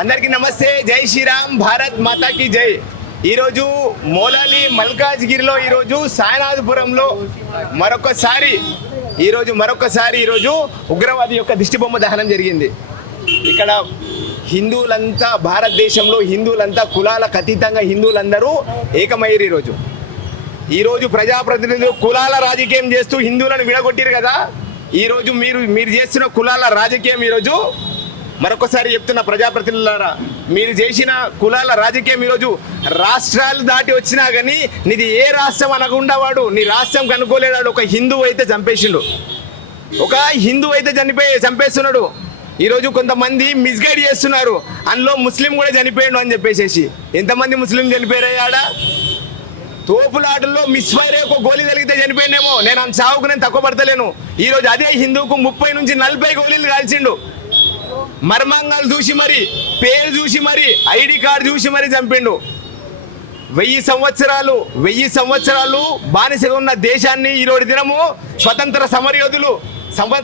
అందరికీ నమస్తే. జై శ్రీరామ్. భారత్ మాతాకి జై. ఈరోజు మోలాలి మల్కాజ్గిరిలో ఈరోజు సాయనాథపురంలో మరొకసారి ఈరోజు మరొకసారి ఈరోజు ఉగ్రవాది యొక్క దిష్టిబొమ్మ దహనం జరిగింది. ఇక్కడ హిందువులంతా భారతదేశంలో హిందువులంతా కులాలకు అతీతంగా హిందువులందరూ ఏకమయ్యారు ఈరోజు. ఈరోజు ప్రజాప్రతినిధులు కులాల రాజకీయం చేస్తూ హిందువులను విడగొట్టారు కదా. ఈరోజు మీరు మీరు చేస్తున్న కులాల రాజకీయం ఈరోజు మరొకసారి చెప్తున్న ప్రజాప్రతినిధులారా మీరు చేసిన కులాల రాజకీయం ఈరోజు రాష్ట్రాలు దాటి వచ్చినా కానీ నీది ఏ రాష్ట్రం అనకుండా వాడు నీ రాష్ట్రం కనుక్కోలేడాడు ఒక హిందువు అయితే చంపేసిండు. ఒక హిందువు అయితే చనిపోయి చంపేస్తున్నాడు. ఈరోజు కొంతమంది మిస్గైడ్ చేస్తున్నారు. అందులో ముస్లిం కూడా చనిపోయాడు అని చెప్పేసేసి. ఎంతమంది ముస్లిం చనిపోయారా తోపులాటల్లో మిస్ ఫైర్ ఒక గోళీ తగిలితే చనిపోయినేమో నేను అంత చావుకు నేను తక్కువ పడతలేను. ఈరోజు అదే హిందువుకు ముప్పై నుంచి నలభై గోళీలు కాల్చిండు. మర్మాంగాలు చూసి మరి పేరు చూసి మరి ఐడి కార్డు చూసి మరి చంపిండు. వెయ్యి సంవత్సరాలు వెయ్యి సంవత్సరాలు బానిసగా ఉన్న దేశాన్ని ఈరోజు దినము స్వతంత్ర సమరయోధులు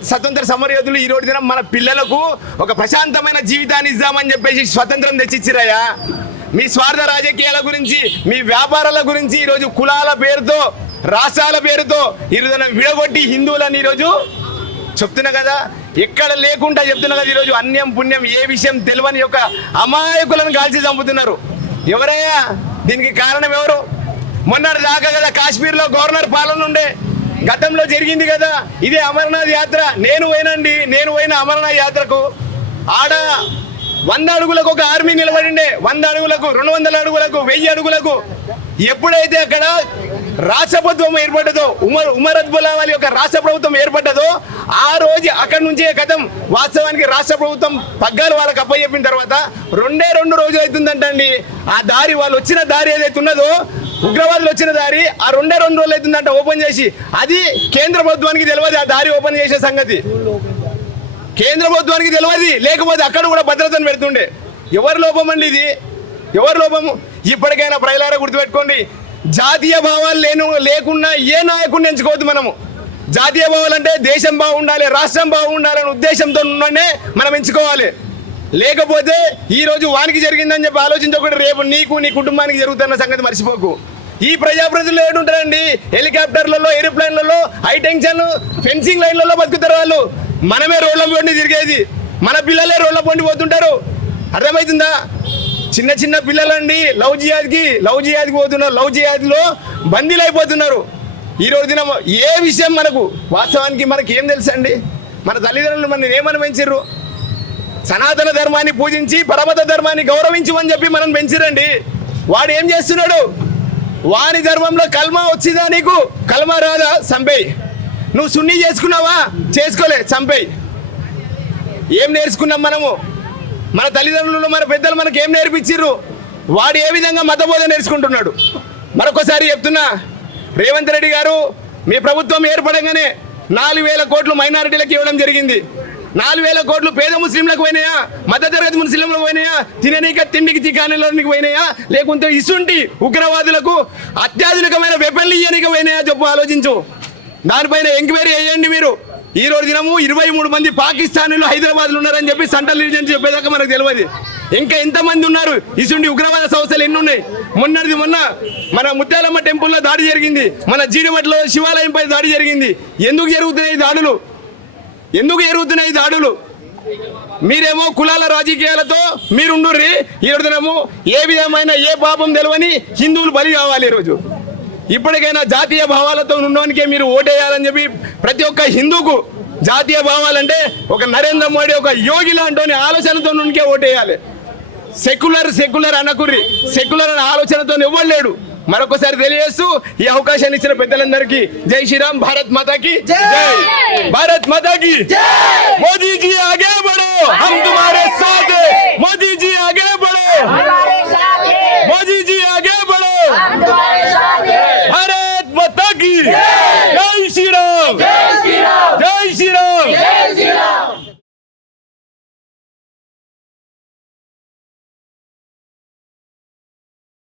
స్వతంత్ర సమరయోధులు ఈరోజు దినం మన పిల్లలకు ఒక ప్రశాంతమైన జీవితాన్ని ఇద్దామని చెప్పేసి స్వతంత్రం తెచ్చిచ్చిరయ్యా. మీ స్వార్థ రాజకీయాల గురించి మీ వ్యాపారాల గురించి ఈరోజు కులాల పేరుతో రాష్ట్రాల పేరుతో ఈరోజు విడగొట్టి హిందువులని ఈరోజు చెప్తున్నా కదా ఎక్కడ లేకుండా చెప్తున్నా కదా ఈరోజు అన్యం పుణ్యం ఏ విషయం తెలియని యొక్క అమాయకులను కాల్చి చంపుతున్నారు. ఎవరయ్యా? దీనికి కారణం ఎవరు? మొన్నటి దాకా కదా కాశ్మీర్లో గవర్నర్ పాలన ఉండే. గతంలో జరిగింది కదా ఇదే అమర్నాథ్ యాత్ర. నేను పోయినండి నేను పోయిన అమర్నాథ్ యాత్రకు ఆడ వంద అడుగులకు ఒక ఆర్మీ నిలబడిండే. వంద అడుగులకు రెండు వందల అడుగులకు వెయ్యి అడుగులకు ఎప్పుడైతే అక్కడ రాష్ట్ర ప్రభుత్వం ఏర్పడ్డదో ఉమర్ ఉమర్ అద్బుల్లా వాళ్ళ యొక్క రాష్ట్ర ప్రభుత్వం ఏర్పడ్డదో ఆ రోజు అక్కడి నుంచే కథం వాస్తవానికి రాష్ట్ర ప్రభుత్వం పగ్గాలు వాళ్ళకి అప్పచెప్పిన తర్వాత రెండే రెండు రోజులు అవుతుందంటండి. ఆ దారి వాళ్ళు వచ్చిన దారి ఏదైతే ఉన్నదో ఉగ్రవాదులు వచ్చిన దారి ఆ రెండే రెండు రోజులు అవుతుందంట ఓపెన్ చేసి. అది కేంద్ర ప్రభుత్వానికి తెలియదు ఆ దారి ఓపెన్ చేసే సంగతి. కేంద్ర ప్రభుత్వానికి తెలియదు లేకపోతే అక్కడ కూడా భద్రతను పెడుతుండే. ఎవరి లోపం అండి ఇది? ఎవరి లోపము ఇప్పటికైనా ప్రజలారా గుర్తుపెట్టుకోండి. జాతీయ భావాలు లేను లేకుండా ఏ నాయకుడిని ఎంచుకోవద్దు మనము. జాతీయ భావాలు అంటే దేశం బాగుండాలి రాష్ట్రం బాగుండాలనే ఉద్దేశంతో ఉన్ననే మనం ఎంచుకోవాలి. లేకపోతే ఈరోజు వానికి జరిగిందని చెప్పి ఆలోచించకూడదు రేపు నీకు నీ కుటుంబానికి జరుగుతున్న సంగతి మర్చిపోకు. ఈ ప్రజాప్రతినిధులు ఏడుంటారండి హెలికాప్టర్లలో ఏరోప్లేన్లలో హై టెన్షన్ ఫెన్సింగ్ లైన్లలో బతుకుతారు వాళ్ళు. మనమే రోడ్ల పండి తిరిగేది. మన పిల్లలే రోడ్ల పండి పోతుంటారు. అర్థమవుతుందా? చిన్న చిన్న పిల్లలండి లవ్ జియాద్కి లవ్ జియాద్కి పోతున్నారు లవ్ జియాద్లో బందీలు అయిపోతున్నారు ఈ రోజు ఏ విషయం మనకు వాస్తవానికి మనకి ఏం తెలుసండి? మన తల్లిదండ్రులు మనం ఏమని పెంచారు సనాతన ధర్మాన్ని పూజించి పరమత ధర్మాన్ని గౌరవించమని చెప్పి మనం పెంచిరండి వాడు ఏం చేస్తున్నాడు? వాని ధర్మంలో కల్మ వచ్చిందా నీకు? కల్మ రాదా? సంపేయ్. నువ్వు సున్ని చేసుకున్నావా? చేసుకోలే చంపేయి ఏం నేర్చుకున్నాం మనము? మన తల్లిదండ్రులు మన పెద్దలు మనకి ఏం నేర్పించిర్రు? వాడు ఏ విధంగా మతబోధ నేర్చుకుంటున్నాడు? మరొకసారి చెప్తున్నా రేవంత్ రెడ్డి గారు మీ ప్రభుత్వం ఏర్పడంగానే నాలుగు వేల కోట్లు మైనారిటీలకు ఇవ్వడం జరిగింది. నాలుగు వేల కోట్లు పేద ముస్లింలకు పోయినాయా? మధ్యతరగతి ముస్లింలకు పోయినాయా? తిననీక తిండికి తికానీలోనికి పోయినాయా? లేకుంటే ఇసుంటి ఉగ్రవాదులకు అత్యాధునికమైన వెపన్లు ఇయ్యనిక పోయినాయా? చెప్పు ఆలోచించు. దానిపైన ఎంక్వైరీ చేయండి మీరు. ఈ రోజు దినము ఇరవై మూడు మంది పాకిస్తానీలు హైదరాబాద్లో ఉన్నారని చెప్పి సెంట్రల్ రిలీజన్ చెప్పేదాకా మనకు తెలియదు. ఇంకా ఎంతమంది ఉన్నారు? ఇసుండి ఉగ్రవాద సంస్థలు ఎన్ని ఉన్నాయి మొన్నటిది మొన్న మన ముత్యాలమ్మ టెంపుల్లో దాడి జరిగింది. మన జీడిమట్లో శివాలయంపై దాడి జరిగింది. ఎందుకు జరుగుతున్నాయి ఈ దాడులు? ఎందుకు జరుగుతున్నాయి ఈ దాడులు? మీరేమో కులాల రాజకీయాలతో మీరుండుర్రి. ఈ దినము ఏ విధమైన ఏ పాపం తెలియని హిందువులు బలి కావాలి ఈరోజు ఇప్పటికైనా జాతీయ భావాలతో ఉండడానికే మీరు ఓటేయాలని చెప్పి ప్రతి ఒక్క హిందూకు జాతీయ భావాలంటే ఒక నరేంద్ర మోడీ ఒక యోగి లాంటి ఆలోచనతో నుండికే ఓటేయాలి. సెక్యులర్ సెక్యులర్ అనకుర్రి సెక్యులర్ అనే ఆలోచనతో ఇవ్వలేడు మరొకసారి తెలియజేస్తూ ఈ అవకాశాన్ని ఇచ్చిన పెద్దలందరికీ జై శ్రీరామ్ భారత్ మాతాకి జై! భారత్ మాతాకి మోదీజీ మోదీ